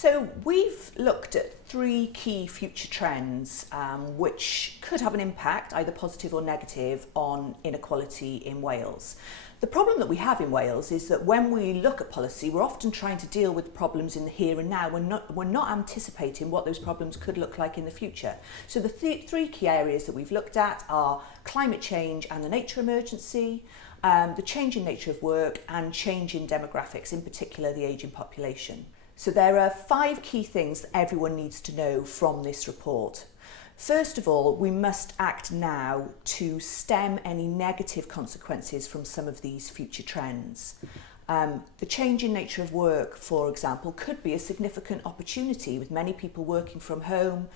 So we've looked at three key future trends which could have an impact, either positive or negative, on inequality in Wales. The problem that we have in Wales is that when we look at policy, we're often trying to deal with problems in the here and now. We're not anticipating what those problems could look like in the future. So the three key areas that we've looked at are climate change and the nature emergency, the changing nature of work, and change in demographics, in particular the ageing population. So there are 5 key things that everyone needs to know from this report. First of all, we must act now to stem any negative consequences from some of these future trends. The changing nature of work, for example, could be a significant opportunity with many people working from home,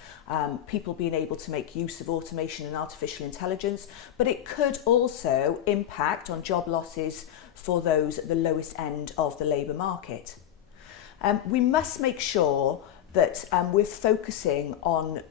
people being able to make use of automation and artificial intelligence, but it could also impact on job losses for those at the lowest end of the labour market. We must make sure that we're focusing on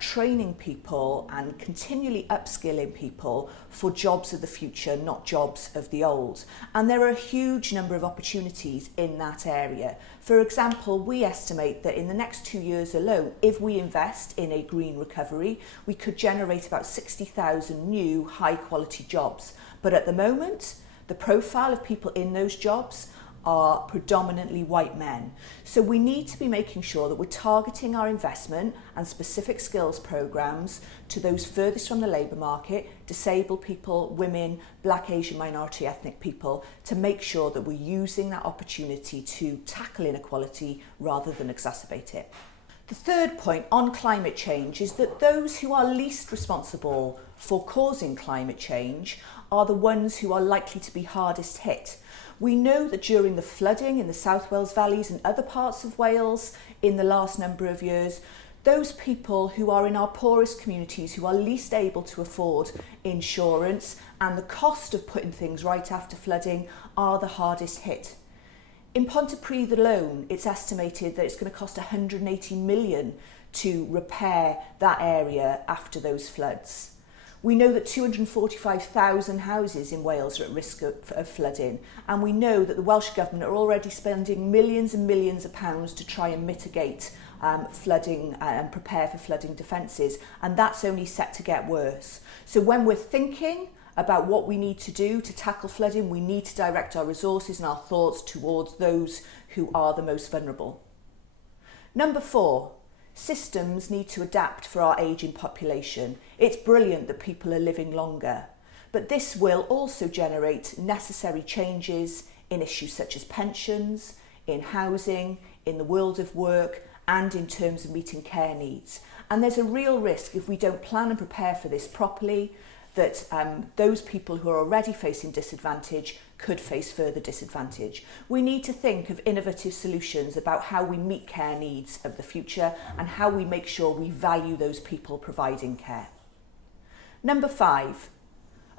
training people and continually upskilling people for jobs of the future, not jobs of the old. And there are a huge number of opportunities in that area. For example, we estimate that in the next 2 years alone, if we invest in a green recovery, we could generate about 60,000 new high quality jobs. But at the moment, the profile of people in those jobs are predominantly white men. So we need to be making sure that we're targeting our investment and specific skills programs to those furthest from the labour market, disabled people, women, Black, Asian, minority ethnic people, to make sure that we're using that opportunity to tackle inequality rather than exacerbate it. The third point on climate change is that those who are least responsible for causing climate change are the ones who are likely to be hardest hit. We know that during the flooding in the South Wales valleys and other parts of Wales in the last number of years, those people who are in our poorest communities, who are least able to afford insurance and the cost of putting things right after flooding, are the hardest hit. In Pontypridd alone, it's estimated that it's going to cost 180 million to repair that area after those floods. We know that 245,000 houses in Wales are at risk of flooding, and we know that the Welsh Government are already spending millions and millions of pounds to try and mitigate flooding and prepare for flooding defences, and that's only set to get worse. So when we're thinking about what we need to do to tackle flooding, we need to direct our resources and our thoughts towards those who are the most vulnerable. Number 4. Systems need to adapt for our ageing population. It's brilliant that people are living longer, but this will also generate necessary changes in issues such as pensions, in housing, in the world of work, and in terms of meeting care needs. And there's a real risk, if we don't plan and prepare for this properly, that those people who are already facing disadvantage could face further disadvantage. We need to think of innovative solutions about how we meet care needs of the future and how we make sure we value those people providing care. Number 5,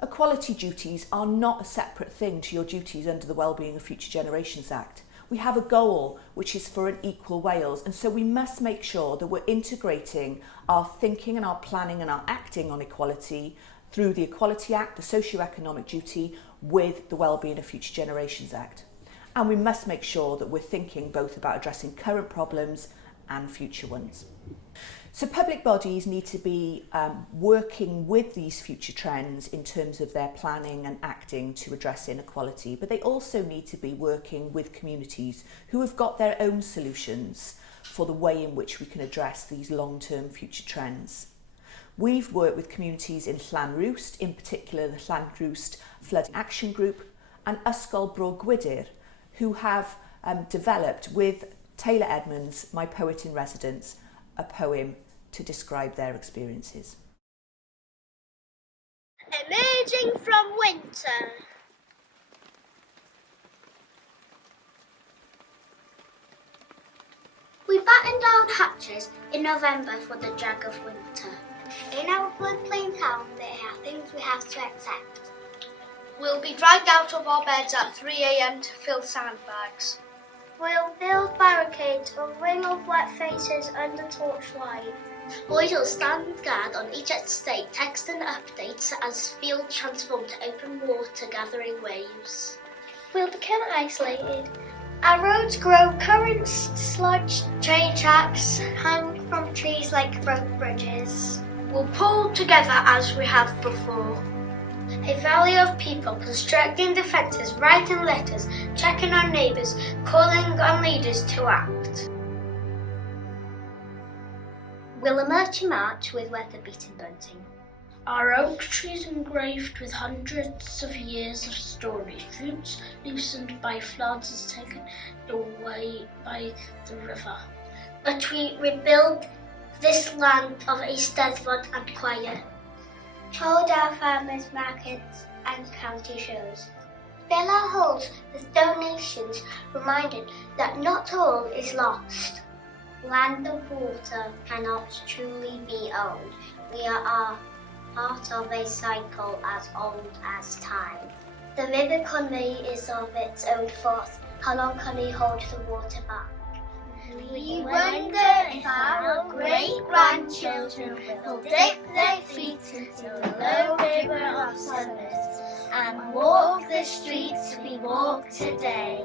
equality duties are not a separate thing to your duties under the Wellbeing of Future Generations Act. We have a goal which is for an equal Wales, and so we must make sure that we're integrating our thinking and our planning and our acting on equality through the Equality Act, the socio-economic duty, with the Wellbeing of Future Generations Act. And we must make sure that we're thinking both about addressing current problems and future ones. So public bodies need to be working with these future trends in terms of their planning and acting to address inequality, but they also need to be working with communities who have got their own solutions for the way in which we can address these long-term future trends. We've worked with communities in Llanrwst, in particular the Llanrwst Flood Action Group, and Ysgol Bro Gwydir, who have developed with Taylor Edmonds, my poet in residence, a poem to describe their experiences. Emerging from winter. We battened down hatches in November for the drag of winter. In our floodplain town, there are things we have to accept. We'll be dragged out of our beds at 3 a.m. to fill sandbags. We'll build barricades, a ring of wet faces under torchlight. Boys will stand guard on each estate, texting updates as fields transform to open water gathering waves. We'll become isolated Our roads grow currents, sludge, train tracks hang from trees like rope bridges. We'll pull together as we have before. A valley of people constructing defences, writing letters, checking on neighbours, calling on leaders to act. We'll emerge a march with weather-beaten bunting. Our oak trees engraved with hundreds of years of stories, roots loosened by floods is taken away by the river. But we rebuild this land of a steadfast and quiet. Hold our farmers' markets and county shows. Fill our holes with donations, reminded that not all is lost. Land of water cannot truly be owned. We are part of a cycle as old as time. The river Conwy is of its own force. How long can we hold the water back? We wonder if our great-grandchildren will dip their feet into the low river of summers and walk the streets we walk today.